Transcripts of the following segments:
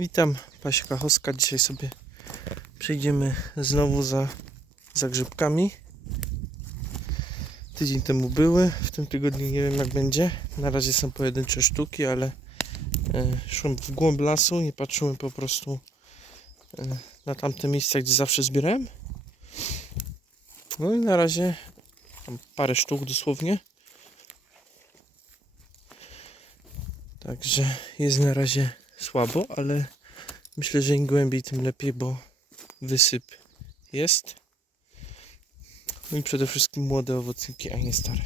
Witam, Pasia Kachowska. Dzisiaj sobie przejdziemy znowu za, za grzybkami. Tydzień temu były, w tym tygodniu nie wiem jak będzie. Na razie są pojedyncze sztuki, ale e, szłem w głąb lasu, nie patrzyłem po prostu e, na tamte miejsca, gdzie zawsze zbierałem. No i na razie mam parę sztuk dosłownie. Także jest na razie słabo, ale myślę, że im głębiej, tym lepiej, bo wysyp jest. No i przede wszystkim młode owocniki, a nie stare.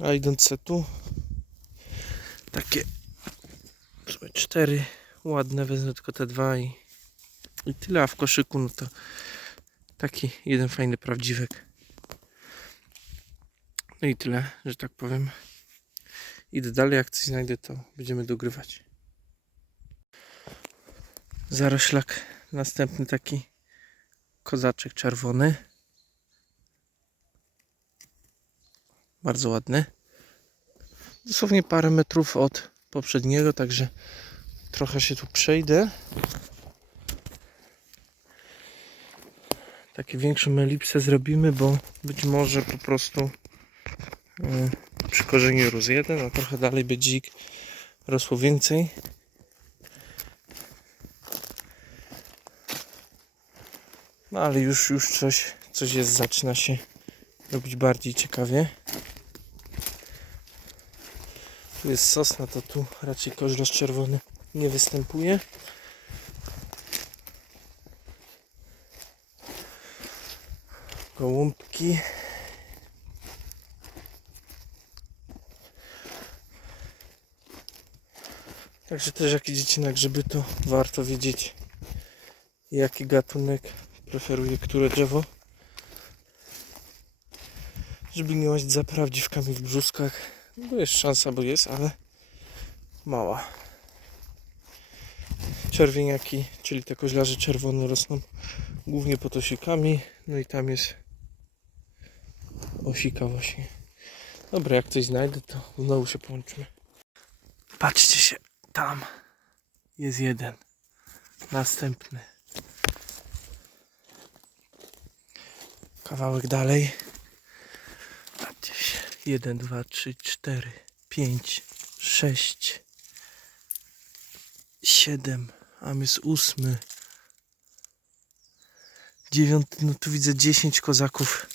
A idąc tu, takie cztery ładne, wezmę tylko te dwa i, i tyle, a w koszyku no to taki jeden fajny prawdziwek. No i tyle, że tak powiem. Idę dalej, jak coś znajdę, to będziemy dogrywać. Zaroślak, następny taki kozaczek czerwony. Bardzo ładny. Dosłownie parę metrów od poprzedniego, także trochę się tu przejdę. Takie większą elipsę zrobimy, bo być może po prostu yy, przy korzeniu rósł jeden, a trochę dalej by dzik rosło więcej. No ale już, już coś, coś jest, zaczyna się robić bardziej ciekawie. Tu jest sosna, to tu raczej koźlarz czerwony nie występuje. Gołąbki. Także też jak idziecie na grzyby, to warto wiedzieć jaki gatunek preferuje które drzewo. Żeby nie łazić za prawdziwkami w brzuskach. No bo jest szansa, bo jest, ale mała. Czerwieniaki, czyli te koźlarze czerwone rosną głównie pod osikami. No i tam jest osika właśnie. Dobra, jak coś znajdę, to znowu się połączymy. Patrzcie się, tam jest jeden. Następny. Kawałek dalej. Się. 1, 2, 3, 4, 5, 6, 7, a jest ósmy. Dziewiąty, no tu widzę 10 kozaków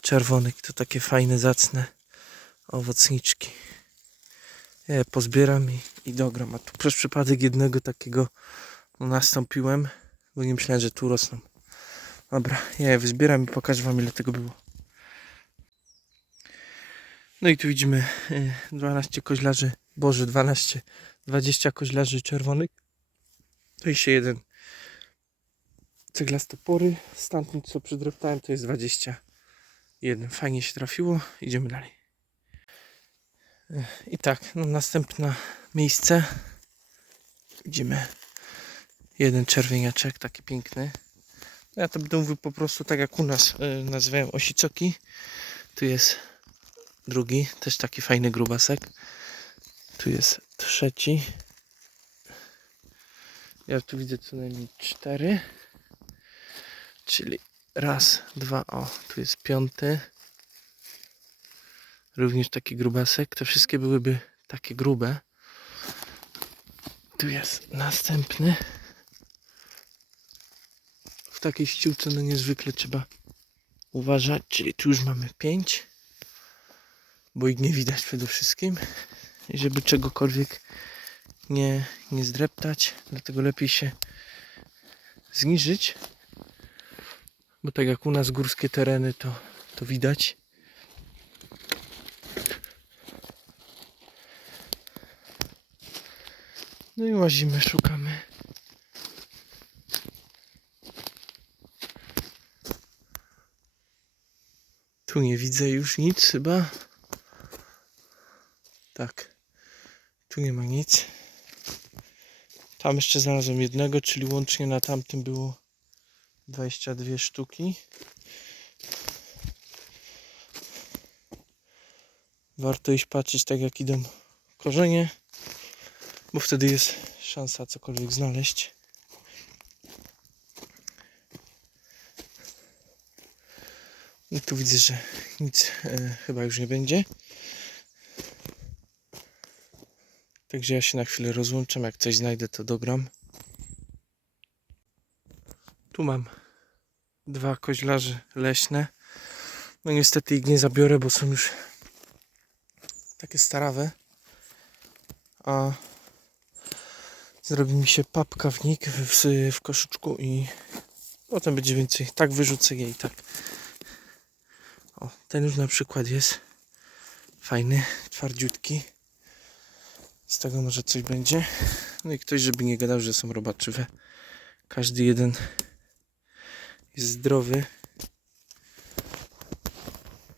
czerwonych. To takie fajne, zacne owocniczki. Ja pozbieram i, i dogram. A tu przez przypadek jednego takiego no, nastąpiłem, bo nie myślałem, że tu rosną. Dobra, ja je wyzbieram i pokażę wam ile tego było. No i tu widzimy y, 12 koźlarzy, boże 12, 20 koźlarzy czerwonych. To jeszcze jeden ceglaste pory. Stamtąd co przydreptałem to jest 21. Fajnie się trafiło. Idziemy dalej. Y, I tak, no następne miejsce. Widzimy jeden czerwieniaczek, taki piękny. Ja to będę mówił po prostu tak jak u nas y, nazywają osicoki. Tu jest drugi, też taki fajny grubasek. Tu jest trzeci. Ja tu widzę co najmniej cztery. Czyli raz, dwa, o, tu jest piąty. Również taki grubasek. Te wszystkie byłyby takie grube. Tu jest następny takiej ściółce no niezwykle trzeba uważać, czyli tu już mamy 5 bo ich nie widać przede wszystkim. I żeby czegokolwiek nie, nie zdreptać, dlatego lepiej się zniżyć. Bo tak jak u nas górskie tereny to, to widać. No i łazimy, szukamy Tu nie widzę już nic chyba. Tak. Tu nie ma nic. Tam jeszcze znalazłem jednego, czyli łącznie na tamtym było 22 sztuki. Warto iść patrzeć tak jak idą korzenie, bo wtedy jest szansa cokolwiek znaleźć. No tu widzę, że nic e, chyba już nie będzie. Także ja się na chwilę rozłączam. Jak coś znajdę, to dogram. Tu mam dwa koźlarze leśne. No niestety ich nie zabiorę, bo są już takie starawe. A zrobi mi się papka w nich w, w, i potem będzie więcej. Tak wyrzucę je i tak. O, ten już na przykład jest fajny, twardziutki. Z tego może coś będzie. No i ktoś, żeby nie gadał, że są robaczywe. Każdy jeden jest zdrowy.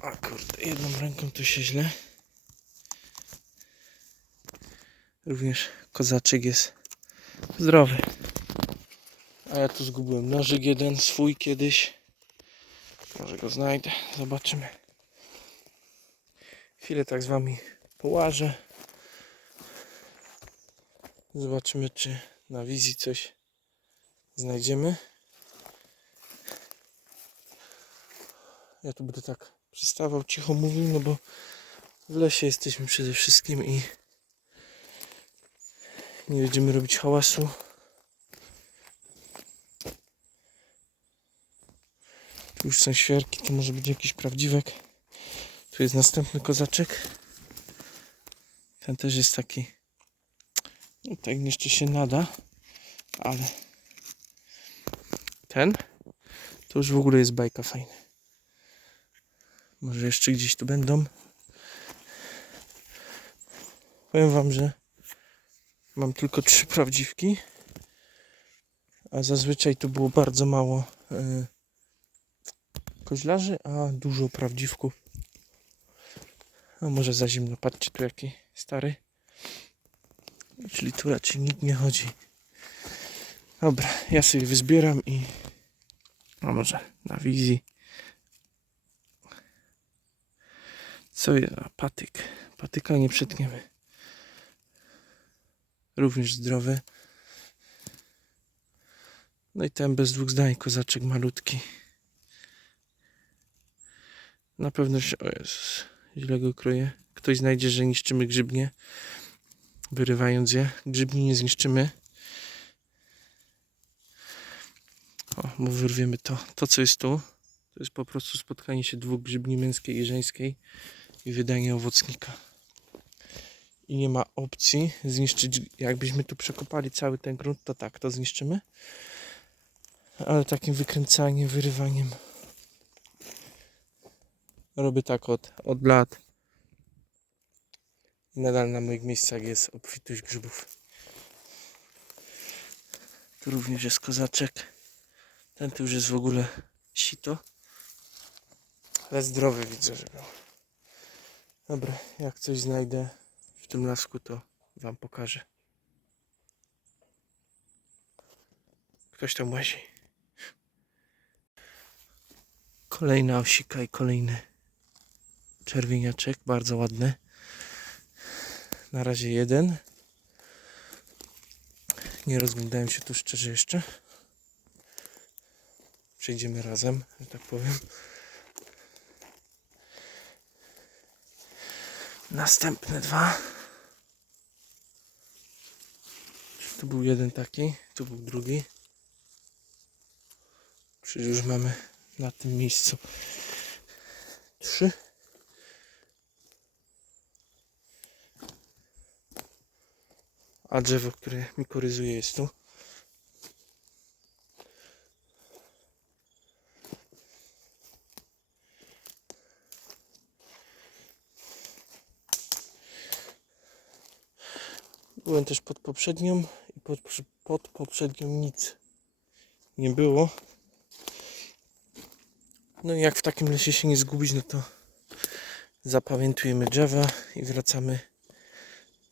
A kurde, jedną ręką to się źle. Również kozaczek jest zdrowy. A ja tu zgubiłem nożyk jeden swój kiedyś. Może go znajdę. Zobaczymy. Chwilę tak z wami połażę. Zobaczymy, czy na wizji coś znajdziemy. Ja tu będę tak przystawał, cicho mówił, no bo w lesie jesteśmy przede wszystkim i nie będziemy robić hałasu. Już są świerki, to może być jakiś prawdziwek. Tu jest następny kozaczek. Ten też jest taki. No, tak jeszcze się nada, ale ten to już w ogóle jest bajka fajna. Może jeszcze gdzieś tu będą. Powiem wam, że mam tylko trzy prawdziwki, a zazwyczaj tu było bardzo mało e, koźlarzy, a dużo prawdziwków. A może za zimno, patrzcie tu jaki stary. Czyli tu raczej nikt nie chodzi. Dobra, ja sobie wyzbieram i a może na wizji. Co jest? A, patyk. Patyka nie przytniemy. Również zdrowy. No i ten bez dwóch zdań, kozaczek malutki. Na pewno się... O Jezus, źle go kroję. Ktoś znajdzie, że niszczymy grzybnie. Wyrywając je. Grzybni nie zniszczymy. O, bo wyrwiemy to. To, co jest tu, to jest po prostu spotkanie się dwóch grzybni męskiej i żeńskiej i wydanie owocnika. I nie ma opcji zniszczyć. Jakbyśmy tu przekopali cały ten grunt, to tak, to zniszczymy. Ale takim wykręcaniem, wyrywaniem robię tak od, od lat. Nadal na moich miejscach jest obfitość grzybów. Tu również jest kozaczek. Ten tu już jest w ogóle sito. Ale zdrowy widzę, że był. Dobra, jak coś znajdę w tym lasku, to wam pokażę. Ktoś tam łazi. Kolejna osika i kolejny czerwieniaczek, bardzo ładny. Na razie jeden. Nie rozglądałem się tu szczerze jeszcze. Przejdziemy razem, że tak powiem. Następne dwa. Tu był jeden taki, tu był drugi. Czyli już mamy na tym miejscu trzy. A drzewo, które mi koryzuje jest tu. Byłem też pod poprzednią i pod, pod poprzednią nic nie było. No i jak w takim lesie się nie zgubić, no to zapamiętujemy drzewa i wracamy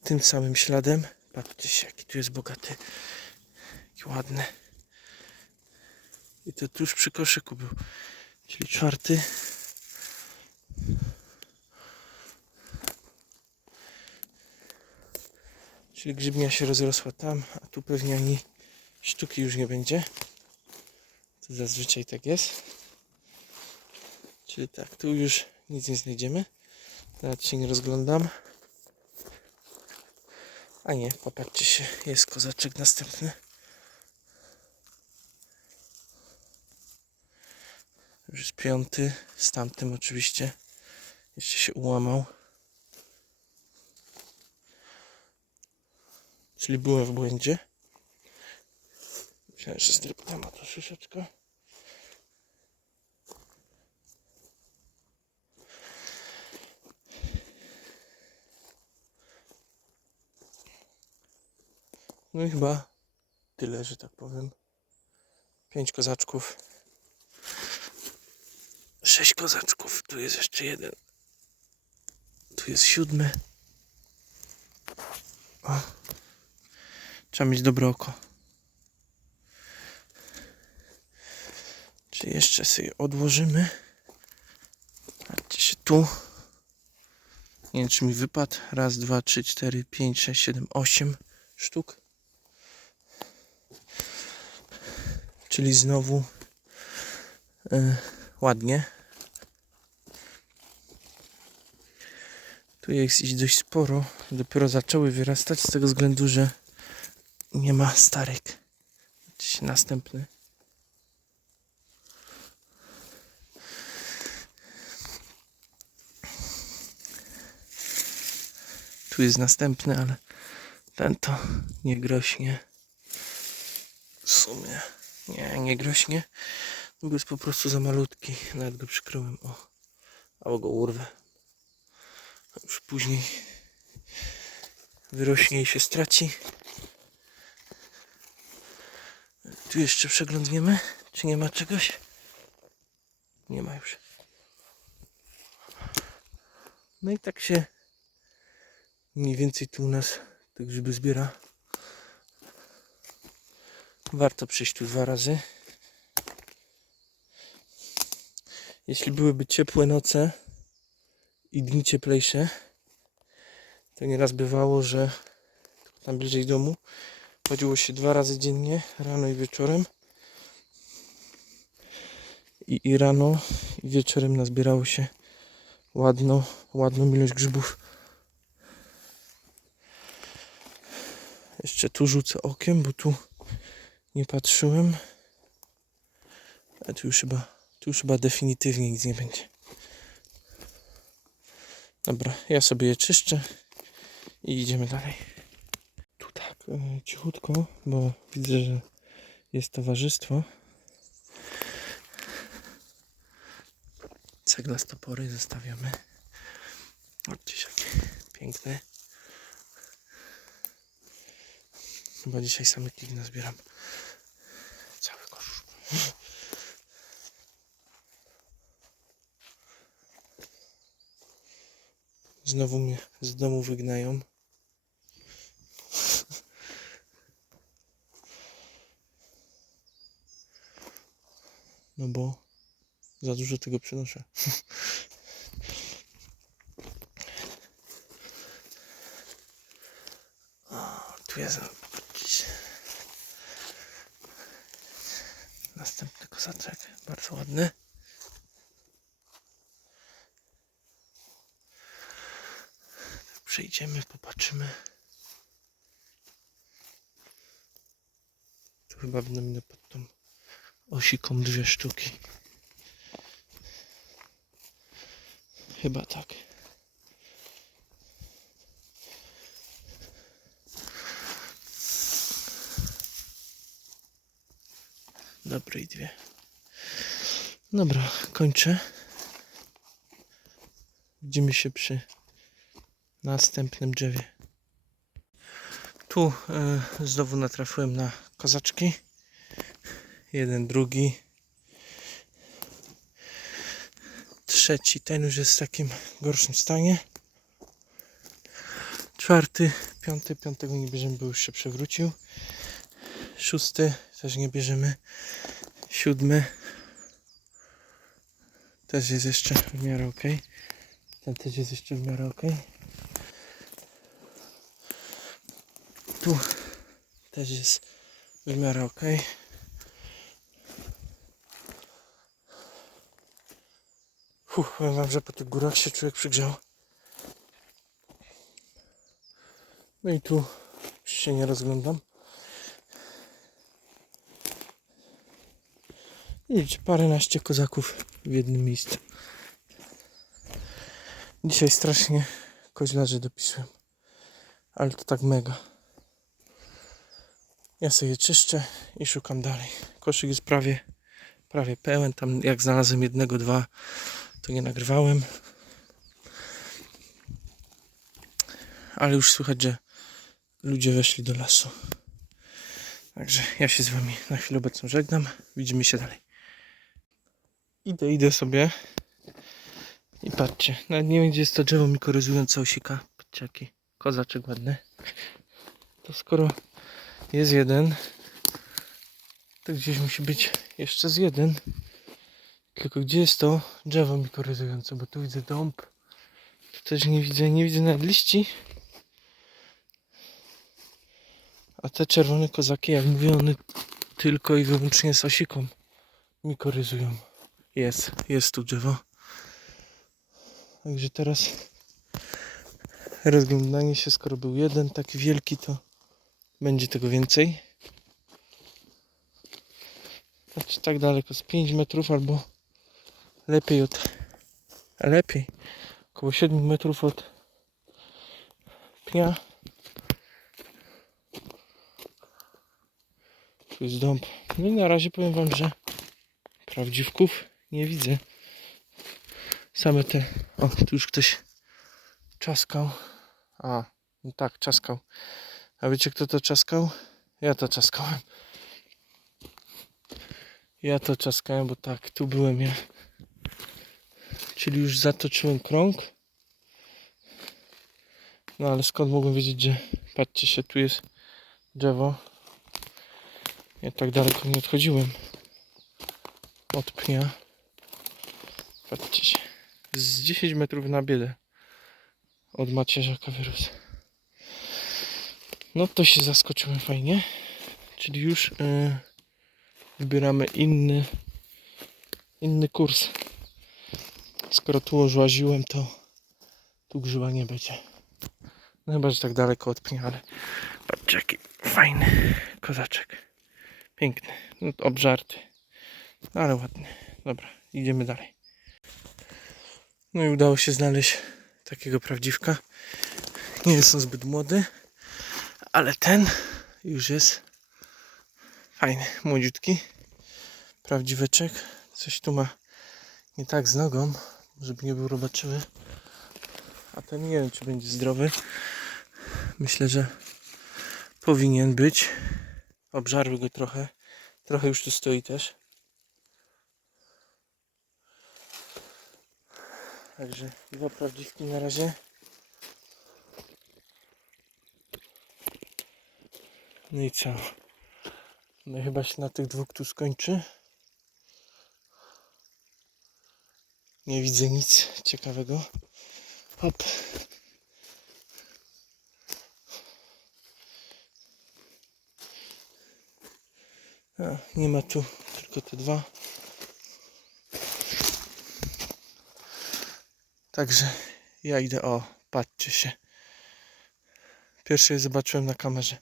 tym samym śladem. Patrzcie jaki tu jest bogaty, jaki ładny. I to tuż przy koszyku był, czyli czwarty. Czyli grzybnia się rozrosła tam, a tu pewnie ani sztuki już nie będzie. To zazwyczaj tak jest. Czyli tak, tu już nic nie znajdziemy. Nawet się nie rozglądam. A nie, popatrzcie się, jest kozaczek następny. Już jest piąty, z tamtym oczywiście. Jeszcze się ułamał. Czyli byłem w błędzie. Myślałem, że to troszeczkę. No i chyba tyle, że tak powiem. Pięć kozaczków. Sześć kozaczków. Tu jest jeszcze jeden. Tu jest siódmy. O. Trzeba mieć dobre oko. Czy jeszcze sobie odłożymy? Patrzcie się tu. Nie wiem, czy mi wypadł. Raz, dwa, trzy, cztery, pięć, sześć, siedem, osiem sztuk. Czyli znowu e, ładnie. Tu jest ich dość sporo. Dopiero zaczęły wyrastać z tego względu, że nie ma starek. Się, Następny. Tu jest następny, ale ten to nie grośnie. W sumie. Nie, nie grośnie. Bo jest po prostu za malutki. Nawet go przykryłem. O. Albo go urwę. Już później wyrośnie i się straci. Tu jeszcze przeglądniemy. Czy nie ma czegoś? Nie ma już. No i tak się mniej więcej tu u nas te grzyby zbiera. Warto przyjść tu dwa razy. Jeśli byłyby ciepłe noce i dni cieplejsze, to nieraz bywało, że tam bliżej domu chodziło się dwa razy dziennie, rano i wieczorem. I, i rano i wieczorem nazbierało się ładno, ładną ilość grzybów. Jeszcze tu rzucę okiem, bo tu nie patrzyłem. A tu już chyba, tu już chyba definitywnie nic nie będzie. Dobra, ja sobie je czyszczę i idziemy dalej. Tu tak, e, cichutko, bo widzę, że jest towarzystwo. Cegla z topory zostawiamy. Zobaczcie, jakie piękne. Chyba dzisiaj same kigna zbieram. Znowu mnie z domu wygnają. No bo za dużo tego przynoszę. O, tu jest jakiś następny kozaczek. Bardzo ładny. Przejdziemy, popatrzymy. Tu chyba będę pod tą osiką dwie sztuki. Chyba tak. Dobre i dwie. Dobra, kończę. Widzimy się przy następnym drzewie. Tu y, znowu natrafiłem na kozaczki. Jeden, drugi. Trzeci, ten już jest w takim gorszym stanie. Czwarty, piąty, piątego nie bierzemy, bo już się przewrócił. Szósty też nie bierzemy. Siódmy też jest jeszcze w miarę ok. Ten też jest jeszcze w miarę ok. Tu też jest w miarę ok. Fuh, powiem wam, że po tych górach się człowiek przygrzał. No i tu się nie rozglądam. Widzicie, paręnaście kozaków w jednym miejscu. Dzisiaj strasznie koźlarze dopisłem. Ale to tak mega. Ja sobie czyszczę i szukam dalej. Koszyk jest prawie, prawie pełen. Tam jak znalazłem jednego, dwa, to nie nagrywałem. Ale już słychać, że ludzie weszli do lasu. Także ja się z wami na chwilę obecną żegnam. Widzimy się dalej. Idę, idę sobie. I patrzcie, nawet nie wiem gdzie jest to drzewo mikoryzujące osika. Patrzcie jaki kozaczek ładny. To skoro jest jeden, to gdzieś musi być jeszcze z jeden. Tylko gdzie jest to drzewo mikoryzujące? Bo tu widzę dąb. Tu też nie widzę, nie widzę nawet liści. A te czerwone kozaki, jak mówię, one tylko i wyłącznie z osiką mikoryzują. Jest, jest tu drzewo. Także teraz rozglądanie się, skoro był jeden taki wielki, to będzie tego więcej. Znaczy tak daleko, z 5 metrów albo lepiej od... lepiej, około 7 metrów od pnia. Tu jest dąb. No i na razie powiem wam, że prawdziwków nie widzę. Same te. O, tu już ktoś czaskał. A, no tak, czaskał. A wiecie kto to czaskał? Ja to czaskałem. Ja to czaskałem, bo tak, tu byłem ja. Czyli już zatoczyłem krąg. No ale skąd mogłem wiedzieć, że patrzcie się, tu jest drzewo. Ja tak daleko nie odchodziłem od pnia. Patrzcie się. Z 10 metrów na biedę od macierzaka wyrósł. No to się zaskoczyłem fajnie. Czyli już yy, wybieramy inny inny kurs. Skoro tu ożłaziłem, to tu grzyba nie będzie. No chyba, że tak daleko od pnia, ale patrzcie jaki fajny kozaczek. Piękny, no, obżarty, no, ale ładny. Dobra, idziemy dalej. No i udało się znaleźć takiego prawdziwka. Nie jest on zbyt młody, ale ten już jest fajny, młodziutki. Prawdziweczek. Coś tu ma nie tak z nogą, żeby nie był robaczywy. A ten nie wiem, czy będzie zdrowy. Myślę, że powinien być. Obżarły go trochę. Trochę już tu stoi też. Także dwa prawdziwki na razie. No i co? No chyba się na tych dwóch tu skończy. Nie widzę nic ciekawego. Hop. A, nie ma tu tylko te dwa. Także ja idę, o, patrzcie się. Pierwszy zobaczyłem na kamerze.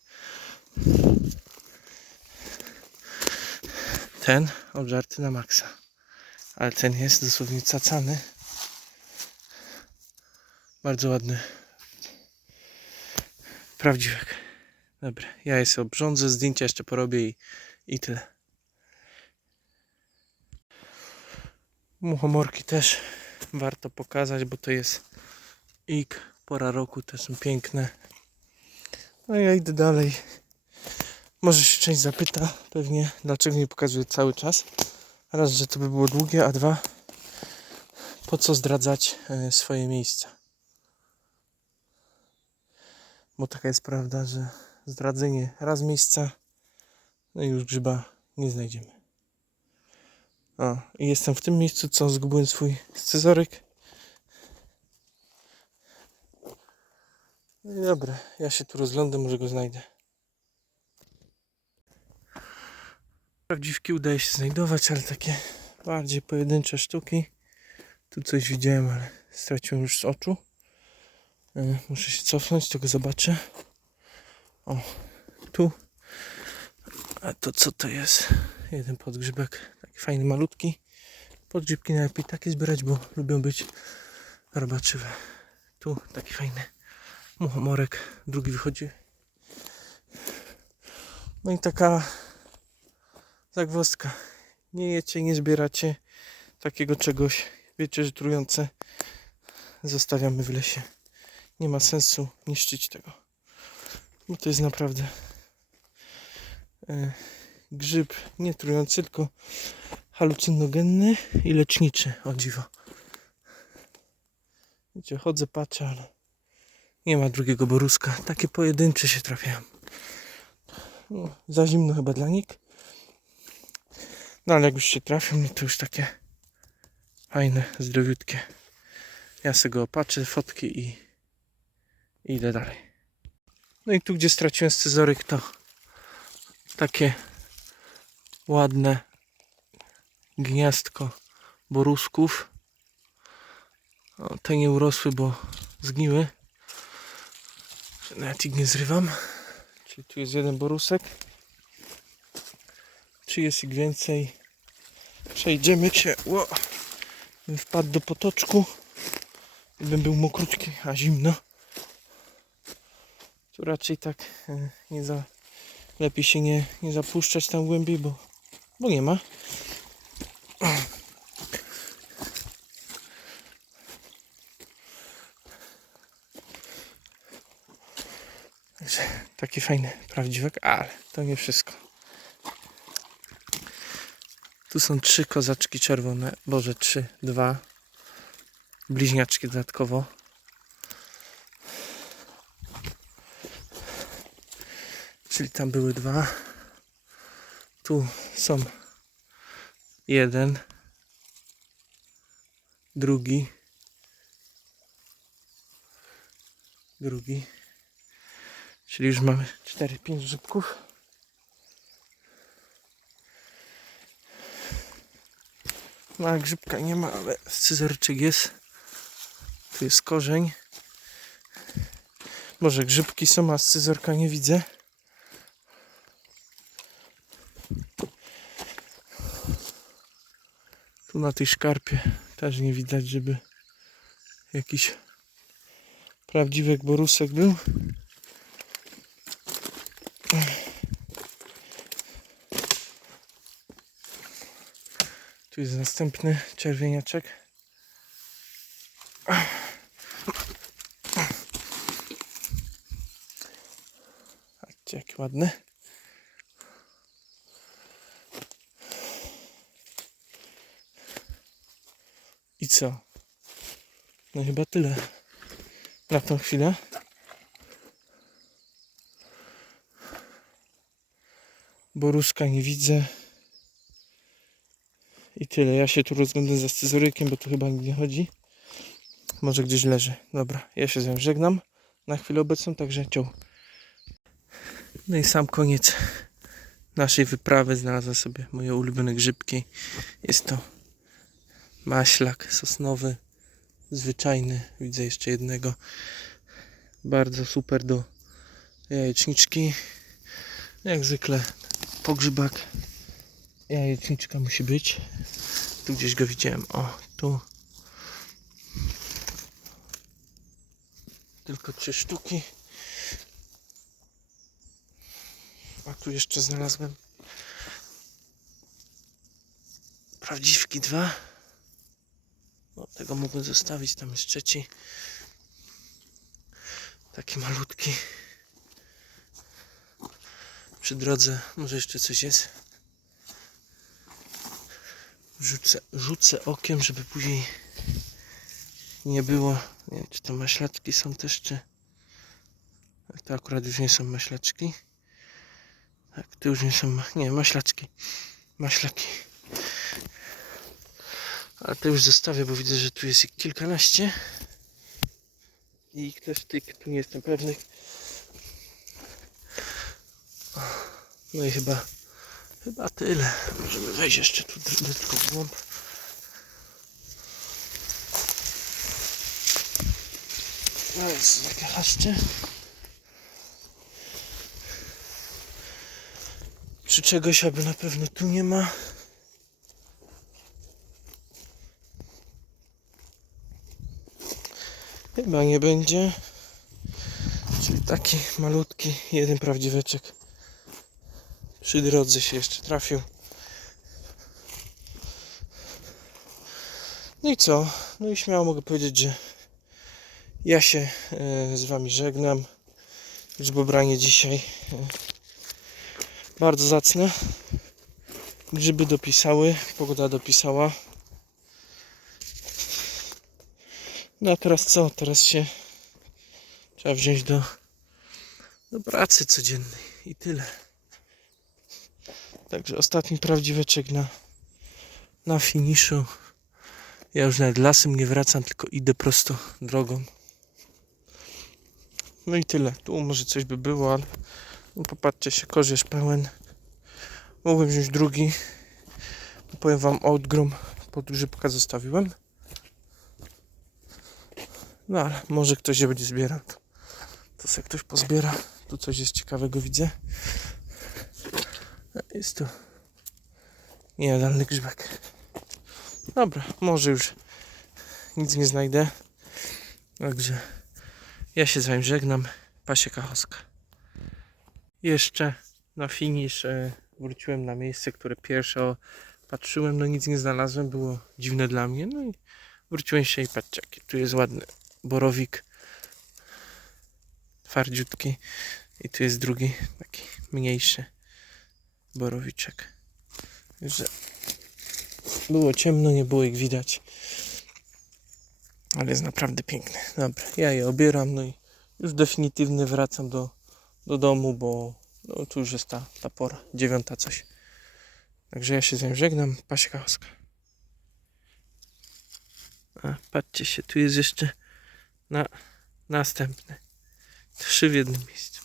Ten obżarty na maksa. Ale ten jest dosłownie cacany. Bardzo ładny. Prawdziwek. Dobra, ja je sobie obrządzę, zdjęcia jeszcze porobię i, i tyle. Muchomorki też warto pokazać, bo to jest ik, pora roku, te są piękne. No ja idę dalej. Może się część zapyta pewnie, dlaczego nie pokazuję cały czas. Raz, że to by było długie, a dwa, po co zdradzać e, swoje miejsca. Bo taka jest prawda, że zdradzenie raz miejsca, no i już grzyba nie znajdziemy. O, i jestem w tym miejscu, co zgubiłem swój scyzoryk. No i dobra, ja się tu rozglądam, może go znajdę. Prawdziwki udaje się znajdować, ale takie bardziej pojedyncze sztuki. Tu coś widziałem, ale straciłem już z oczu. E, Muszę się cofnąć, tego zobaczę. O, tu. A to co to jest? Jeden podgrzybek, taki fajny, malutki. Podgrzybki najlepiej takie zbierać, bo lubią być robaczywe. Tu taki fajny muchomorek, drugi wychodzi. No i taka zagwozdka. Nie jecie, nie zbieracie takiego czegoś. Wiecie, że trujące zostawiamy w lesie. Nie ma sensu niszczyć tego. Bo to jest naprawdę e, grzyb nie trujący, tylko halucynogenny i leczniczy, o dziwo. Wiecie, chodzę, patrzę, ale nie ma drugiego boruska. Takie pojedyncze się trafiają. No, za zimno chyba dla nich. No ale jak już się trafią, no to już takie fajne, zdrowiutkie. Ja sobie go opatrzę, fotki i, i idę dalej. No i tu, gdzie straciłem scyzoryk, to takie ładne gniazdko borusków. O, te nie urosły, bo zgniły. Nawet ich nie zrywam. Czyli tu jest jeden borusek. Czy jest ich więcej? Przejdziemy się. Ło! Bym wpadł do potoczku. i Bym był mokrutki, a zimno. Tu raczej tak e, nie za... Lepiej się nie, nie zapuszczać tam głębiej, bo, bo nie ma. Także taki fajny prawdziwek, ale to nie wszystko. Tu są trzy kozaczki czerwone, boże trzy, dwa bliźniaczki dodatkowo. Czyli tam były dwa. Tu są jeden, drugi, drugi. Czyli już mamy 4-5 grzybków. No grzybka nie ma, ale scyzorczyk jest. Tu jest korzeń. Może grzybki są, a scyzorka nie widzę. Tu na tej szkarpie też nie widać, żeby jakiś prawdziwek borusek był. Tu jest następny czerwieniaczek. Patrzcie, jaki ładny. I co? No chyba tyle na tą chwilę. Boruszka nie widzę. Tyle. Ja się tu rozglądam za scyzorykiem, bo tu chyba nie chodzi. Może gdzieś leży. Dobra, ja się z nią żegnam na chwilę obecną, także ciął. No i sam koniec naszej wyprawy. Znalazłem sobie moje ulubione grzybki. Jest to maślak sosnowy, zwyczajny. Widzę jeszcze jednego. Bardzo super do jajeczniczki. Jak zwykle pogrzybak jajeczniczka musi być. Tu gdzieś go widziałem. O, tu. Tylko trzy sztuki. A tu jeszcze znalazłem prawdziwki dwa. No, tego mogłem zostawić. Tam jest trzeci. Taki malutki. Przy drodze może jeszcze coś jest. Rzucę, rzucę okiem, żeby później nie było. Nie wiem, czy to maślaczki są też, czy. Tak, to akurat już nie są maślaczki. Tak, to już nie są. Nie, maślaczki. Maślaki. Ale to już zostawię, bo widzę, że tu jest ich kilkanaście. I ich też tyk, tu nie jestem pewny. No i chyba Chyba tyle. Możemy wejść jeszcze tu tylko w głąb. No jest takie haszcze. Czy czegoś aby na pewno tu nie ma? Chyba nie będzie. Czyli taki malutki, jeden prawdziweczek. Przy drodze się jeszcze trafił. No i co? No i śmiało mogę powiedzieć, że ja się e, z Wami żegnam. Grzybobranie dzisiaj e, bardzo zacne. Grzyby dopisały, pogoda dopisała. No a teraz co? Teraz się trzeba wziąć do, do pracy codziennej i tyle. Także ostatni prawdziweczek na, na finiszu. Ja już nawet lasem nie wracam, tylko idę prosto drogą. No i tyle. Tu może coś by było, ale no popatrzcie się, korzesz pełen. Mogłem wziąć drugi. Powiem wam, odgrom pod grzybka zostawiłem. No ale może ktoś je będzie zbierał. To, to sobie ktoś pozbiera. Tu coś jest ciekawego widzę. Jest tu niejadalny grzybek. Dobra, może już nic nie znajdę. Także ja się z wami żegnam. Pasie Kachoska. Jeszcze na finisz e, wróciłem na miejsce, które pierwsze patrzyłem, no nic nie znalazłem, było dziwne dla mnie. No i wróciłem się i patrzcie, jaki tu jest ładny borowik. Twardziutki. I tu jest drugi, taki mniejszy borowiczek. Że było ciemno, nie było ich widać. Ale jest naprawdę piękny. Dobra, ja je obieram, no i już definitywnie wracam do, do domu, bo no, tu już jest ta, ta pora, dziewiąta coś. Także ja się z nią żegnam, Pasia Kachoska. A, patrzcie się, tu jest jeszcze na następny. Trzy w jednym miejscu.